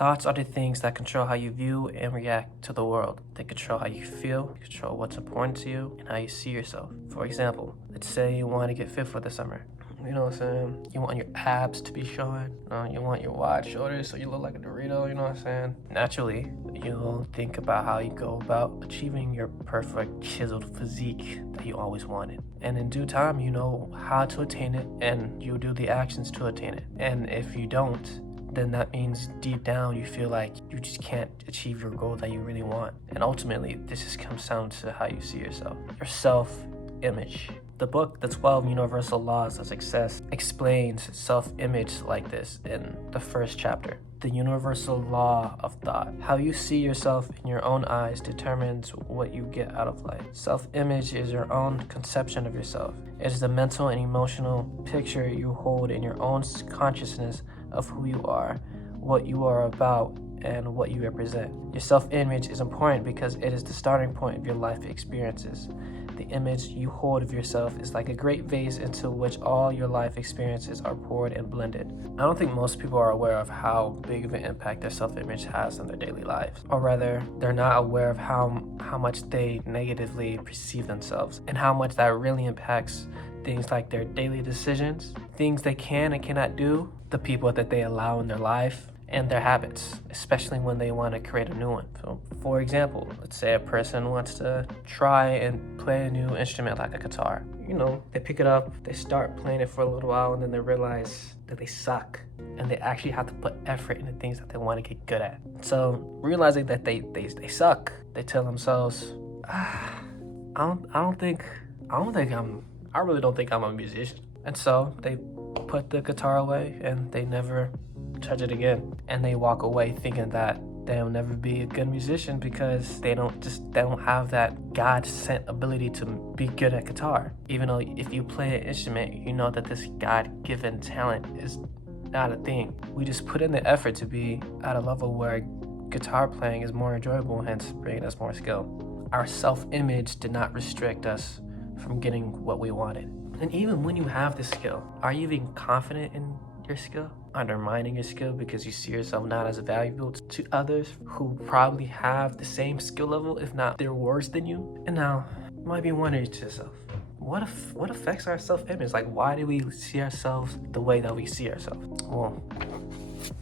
Thoughts are the things that control how you view and react to the world. They control how you feel, control what's important to you, and how you see yourself. For example, let's say you want to get fit for the summer. You know what I'm saying? You want your abs to be showing. You want your wide shoulders so you look like a Dorito, you know what I'm saying? Naturally, you'll think about how you go about achieving your perfect chiseled physique that you always wanted. And in due time, you know how to attain it, and you do the actions to attain it. And if you don't, then that means deep down you feel like you just can't achieve your goal that you really want. And ultimately, this just comes down to how you see yourself. Your self-image. The book, The 12 Universal Laws of Success, explains self-image like this in the first chapter. The universal law of thought. How you see yourself in your own eyes determines what you get out of life. Self-image is your own conception of yourself. It is the mental and emotional picture you hold in your own consciousness of who you are, what you are about, and what you represent. Your self-image is important because it is the starting point of your life experiences. The image you hold of yourself is like a great vase into which all your life experiences are poured and blended. I don't think most people are aware of how big of an impact their self-image has on their daily lives. Or rather, they're not aware of how much they negatively perceive themselves and how much that really impacts things like their daily decisions, things they can and cannot do, the people that they allow in their life, and their habits, especially when they want to create a new one. So, for example, let's say a person wants to try and play a new instrument like a guitar. You know, they pick it up, they start playing it for a little while, and then they realize that they suck, and they actually have to put effort into things that they want to get good at. So, realizing that they suck, they tell themselves, I really don't think I'm a musician. And so they put the guitar away and they never touch it again. And they walk away thinking that they'll never be a good musician because they don't have that God-sent ability to be good at guitar. Even though if you play an instrument, you know that this God-given talent is not a thing. We just put in the effort to be at a level where guitar playing is more enjoyable, hence bringing us more skill. Our self-image did not restrict us from getting what we wanted. And even when you have the skill, are you even confident in your skill? Undermining your skill because you see yourself not as valuable to others who probably have the same skill level, if not they're worse than you. And now, you might be wondering to yourself, what affects our self-image? Like, why do we see ourselves the way that we see ourselves? Well,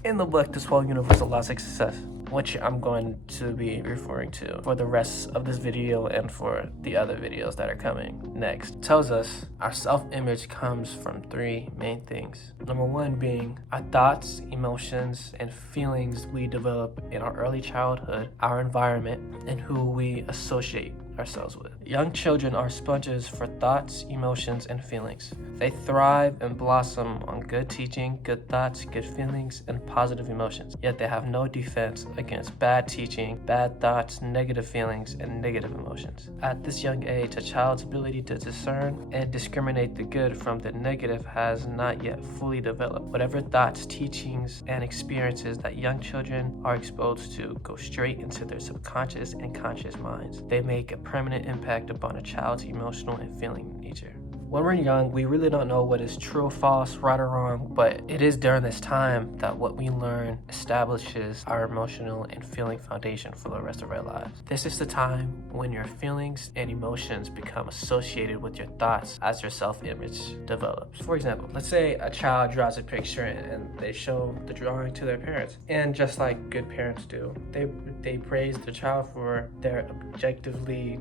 in the book, The 12 Universal Laws of Success, which I'm going to be referring to for the rest of this video and for the other videos that are coming next, tells us our self-image comes from three main things. Number one being our thoughts, emotions, and feelings we develop in our early childhood, our environment, and who we associate ourselves with. Young children are sponges for thoughts, emotions, and feelings. They thrive and blossom on good teaching, good thoughts, good feelings, and positive emotions. Yet they have no defense against bad teaching, bad thoughts, negative feelings, and negative emotions. At this young age, a child's ability to discern and discriminate the good from the negative has not yet fully developed. Whatever thoughts, teachings, and experiences that young children are exposed to go straight into their subconscious and conscious minds. They make a permanent impact upon a child's emotional and feeling nature. When we're young, we really don't know what is true, false, right or wrong, but it is during this time that what we learn establishes our emotional and feeling foundation for the rest of our lives. This is the time when your feelings and emotions become associated with your thoughts as your self-image develops. For example, let's say a child draws a picture and they show the drawing to their parents. And just like good parents do, they praise the child for their objectively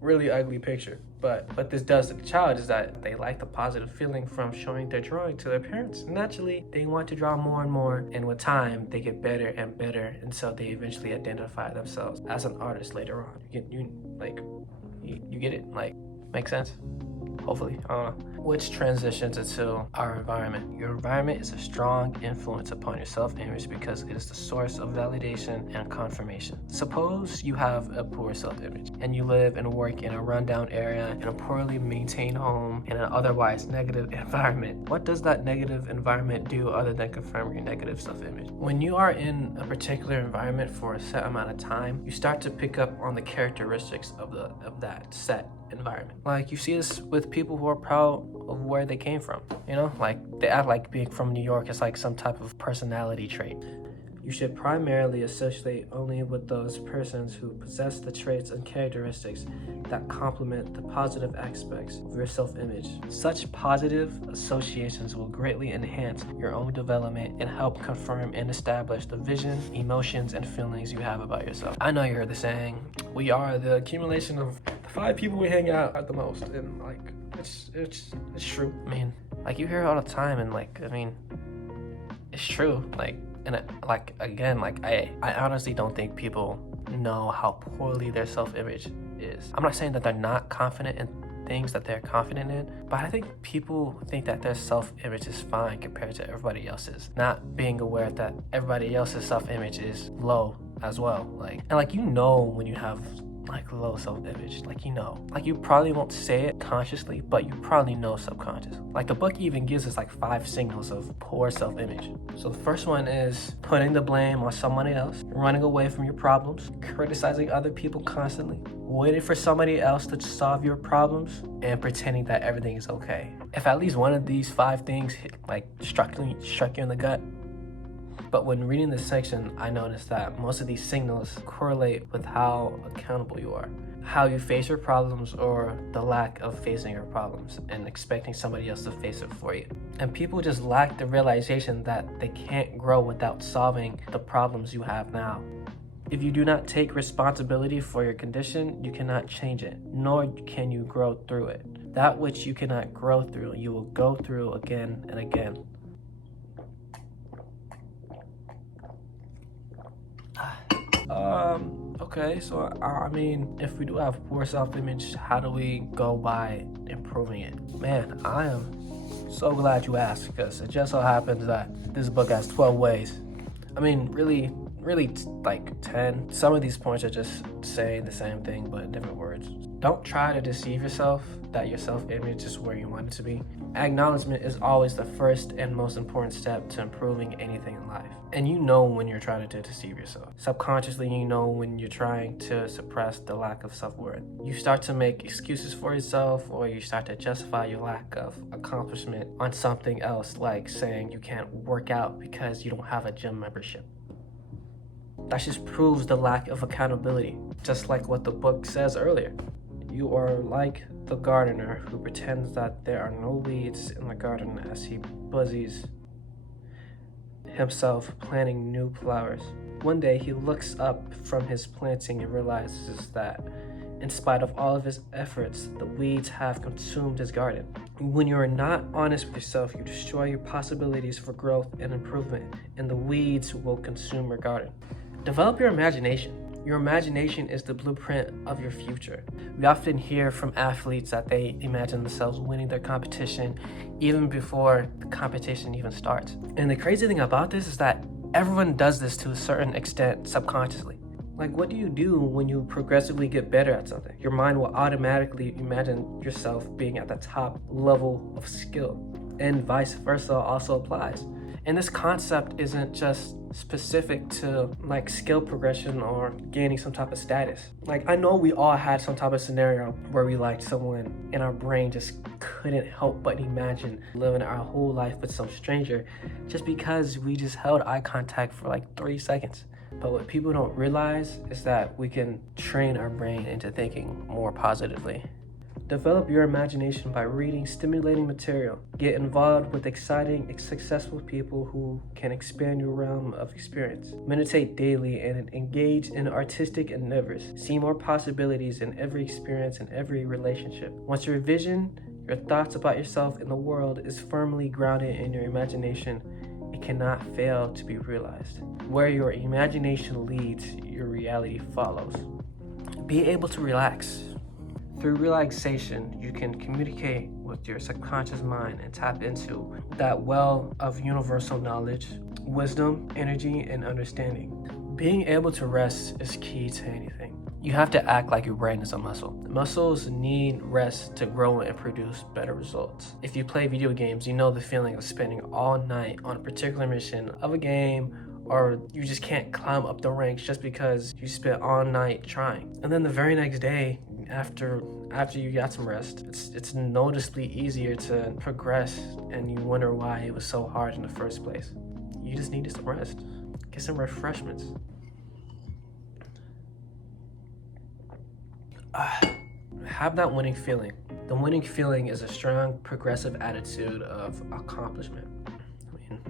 really ugly picture. But what this does to the child is that they like the positive feeling from showing their drawing to their parents. Naturally, they want to draw more and more, and with time, they get better and better until they eventually identify themselves as an artist later on. You get it? Like, makes sense? Hopefully, I don't know. Which transitions into our environment. Your environment is a strong influence upon your self-image because it is the source of validation and confirmation. Suppose you have a poor self-image and you live and work in a rundown area in a poorly maintained home in an otherwise negative environment. What does that negative environment do other than confirm your negative self-image? When you are in a particular environment for a set amount of time, you start to pick up on the characteristics of that set environment. Like, you see this with people who are proud of where they came from, you know, like they act like being from New York is like some type of personality trait. You should primarily associate only with those persons who possess the traits and characteristics that complement the positive aspects of your self-image. Such positive associations will greatly enhance your own development and help confirm and establish the vision, emotions, and feelings you have about yourself. I know you heard the saying, we are the accumulation of the 5 people we hang out at the most, and like it's true. I mean, like you hear it all the time, and like I mean, it's true. Like, and like again, like I honestly don't think people know how poorly their self-image is. I'm not saying that they're not confident in things that they're confident in, but I think people think that their self-image is fine compared to everybody else's, not being aware that everybody else's self-image is low as well. Like, and like, you know, when you have like low self-image, like, you know, like you probably won't say it consciously, but you probably know subconscious. Like the book even gives us like 5 signals of poor self-image. So the first one is putting the blame on someone else, running away from your problems, criticizing other people constantly, waiting for somebody else to solve your problems, and pretending that everything is okay. If at least one of these 5 things struck you in the gut. But when reading this section, I noticed that most of these signals correlate with how accountable you are, how you face your problems, or the lack of facing your problems and expecting somebody else to face it for you. And people just lack the realization that they can't grow without solving the problems you have now. If you do not take responsibility for your condition, you cannot change it, nor can you grow through it. That which you cannot grow through, you will go through again and again. Okay, so I mean, if we do have poor self-image, how do we go by improving it? Man, I am so glad you asked, because it just so happens that this book has 12 ways. I mean, really like 10. Some of these points are just saying the same thing but in different words. Don't try to deceive yourself that your self-image is where you want it to be. Acknowledgement is always the first and most important step to improving anything in life. And you know when you're trying to deceive yourself. Subconsciously, you know when you're trying to suppress the lack of self-worth. You start to make excuses for yourself, or you start to justify your lack of accomplishment on something else, like saying you can't work out because you don't have a gym membership. That just proves the lack of accountability, just like what the book says earlier. You are like the gardener who pretends that there are no weeds in the garden as he busies himself planting new flowers. One day he looks up from his planting and realizes that in spite of all of his efforts, the weeds have consumed his garden. When you are not honest with yourself, you destroy your possibilities for growth and improvement, and the weeds will consume your garden. Develop your imagination. Your imagination is the blueprint of your future. We often hear from athletes that they imagine themselves winning their competition even before the competition even starts. And the crazy thing about this is that everyone does this to a certain extent subconsciously. Like, what do you do when you progressively get better at something? Your mind will automatically imagine yourself being at the top level of skill, and vice versa also applies. And this concept isn't just specific to like skill progression or gaining some type of status. Like, I know we all had some type of scenario where we liked someone and our brain just couldn't help but imagine living our whole life with some stranger just because we just held eye contact for like 3 seconds. But what people don't realize is that we can train our brain into thinking more positively. Develop your imagination by reading stimulating material. Get involved with exciting, successful people who can expand your realm of experience. Meditate daily and engage in artistic endeavors. See more possibilities in every experience and every relationship. Once your vision, your thoughts about yourself and the world is firmly grounded in your imagination, it cannot fail to be realized. Where your imagination leads, your reality follows. Be able to relax. Through relaxation, you can communicate with your subconscious mind and tap into that well of universal knowledge, wisdom, energy, and understanding. Being able to rest is key to anything. You have to act like your brain is a muscle. The muscles need rest to grow and produce better results. If you play video games, you know the feeling of spending all night on a particular mission of a game, or you just can't climb up the ranks just because you spent all night trying. And then the very next day, after you got some rest, it's noticeably easier to progress, and you wonder why it was so hard in the first place. You just needed some rest. Get some refreshments. Have that winning feeling. The winning feeling is a strong, progressive attitude of accomplishment. I mean,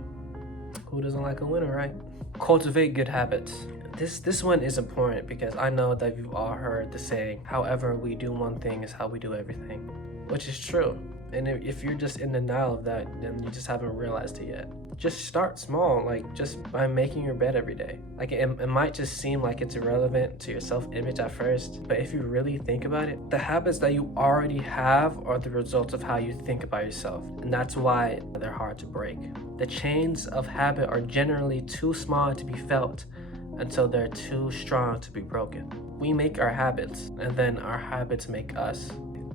who doesn't like a winner, right? Cultivate good habits. This one is important because I know that you've all heard the saying, however we do one thing is how we do everything, which is true. And if you're just in denial of that, then you just haven't realized it yet. Just start small, like just by making your bed every day. Like it might just seem like it's irrelevant to your self-image at first, but if you really think about it, the habits that you already have are the results of how you think about yourself. And that's why they're hard to break. The chains of habit are generally too small to be felt until they're too strong to be broken. We make our habits, and then our habits make us.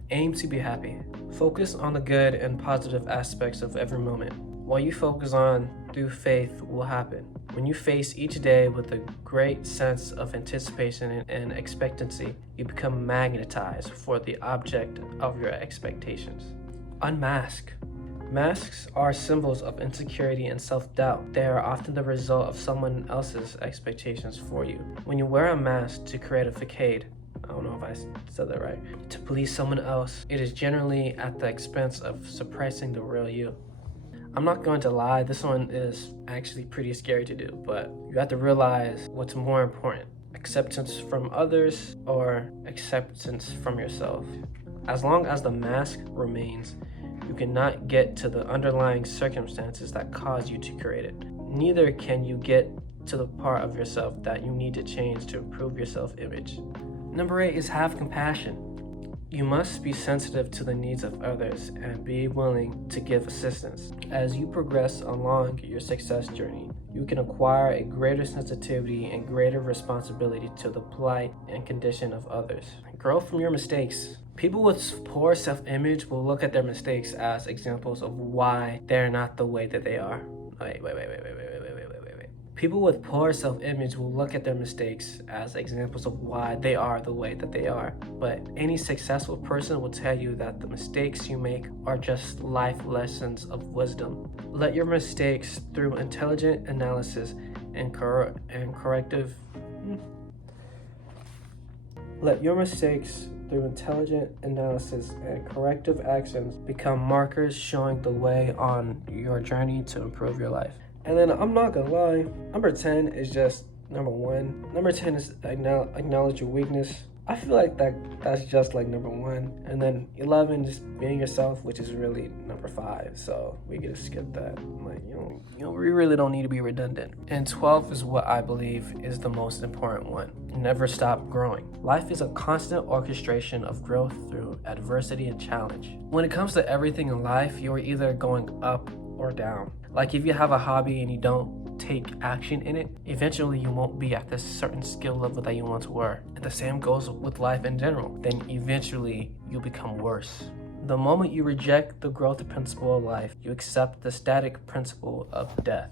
Aim to be happy. Focus on the good and positive aspects of every moment. What you focus on through faith will happen. When you face each day with a great sense of anticipation and expectancy, you become magnetized for the object of your expectations. Unmask. Masks are symbols of insecurity and self-doubt. They are often the result of someone else's expectations for you. When you wear a mask to create a facade, I don't know if I said that right, to please someone else, it is generally at the expense of suppressing the real you. I'm not going to lie, this one is actually pretty scary to do, but you have to realize what's more important, acceptance from others or acceptance from yourself. As long as the mask remains, you cannot get to the underlying circumstances that cause you to create it. Neither can you get to the part of yourself that you need to change to improve your self-image. Number 8 is have compassion. You must be sensitive to the needs of others and be willing to give assistance. As you progress along your success journey, you can acquire a greater sensitivity and greater responsibility to the plight and condition of others. Grow from your mistakes. People with poor self-image will look at their mistakes as examples of why they're not the way that they are. Wait. People with poor self-image will look at their mistakes as examples of why they are the way that they are. But any successful person will tell you that the mistakes you make are just life lessons of wisdom. Let your mistakes through intelligent analysis and corrective actions become markers showing the way on your journey to improve your life. And then I'm not gonna lie, number 10 is just number 1. Number 10 is acknowledge your weakness. I feel like that's just like number 1. And then 11, just being yourself, which is really number 5. So we get to skip that. Like, we really don't need to be redundant. And 12 is what I believe is the most important one. Never stop growing. Life is a constant orchestration of growth through adversity and challenge. When it comes to everything in life, you're either going up or down. Like if you have a hobby and you don't take action in it, eventually you won't be at this certain skill level that you once were. And the same goes with life in general. Then eventually you'll become worse. The moment you reject the growth principle of life, you accept the static principle of death.